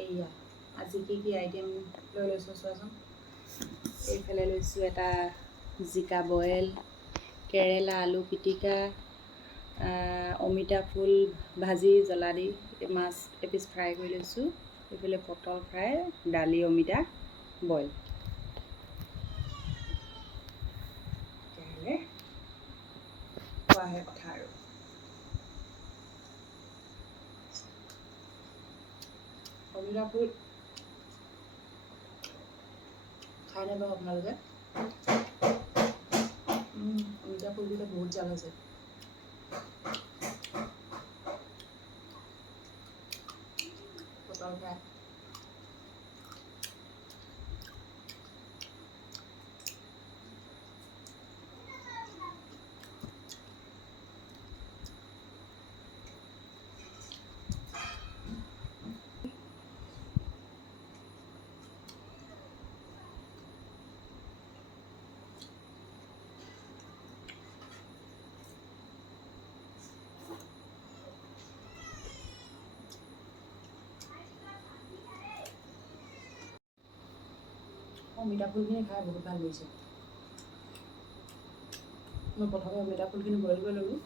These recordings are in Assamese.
এইয়া আজি কি আইটেম লৈ লৈছোঁ চোৱাচোন। এইফালে লৈছোঁ এটা জিকা বইল, কেৰেলা আলু পিটিকা, অমিতা ফুল ভাজি জ্বলা দি মাছ এপিচ ফ্ৰাই কৰি লৈছোঁ। এইফালে পটল ফ্ৰাই, দালি অমিতা বইল। তেতিয়াহ'লে খোৱাহে কথা আৰু। অমিতা ফুল খাই নে বাৰু আপোনালোকে? অমিতা ফুলকেইটা বহুত জাল হৈছে। পটল ফ্ৰাই। অমিতা ফুলখিনি খাই বহুত ভাল লাগিছে। মই প্ৰথমে অমিতা ফুলখিনি বইল কৰি ল'লোঁ,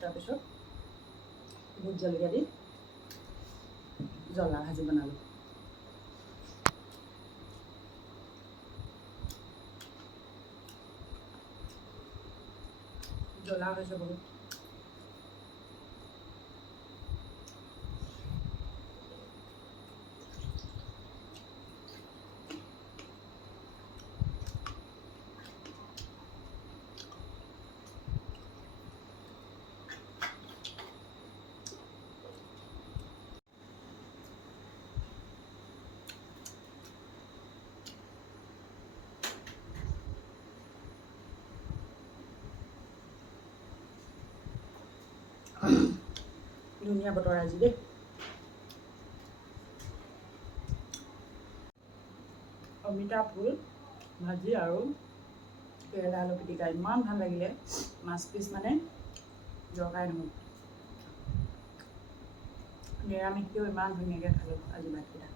তাৰপিছত ভোট জলকীয়া দি জ্বলা ভাজি বনালোঁ। জ্বলা হৈছে বহুত। ধুনীয়া বতৰ আজি দেই। অমিতা ফুল ভাজি আৰু কেৰেলা আলু পিটিকা ইমান ভাল লাগিলে, মাছ পিচ মানে দৰকাৰে নহ'ল। নিৰামিষকেও ইমান ধুনীয়াকৈ খালোঁ আজি ভাতকেইটা।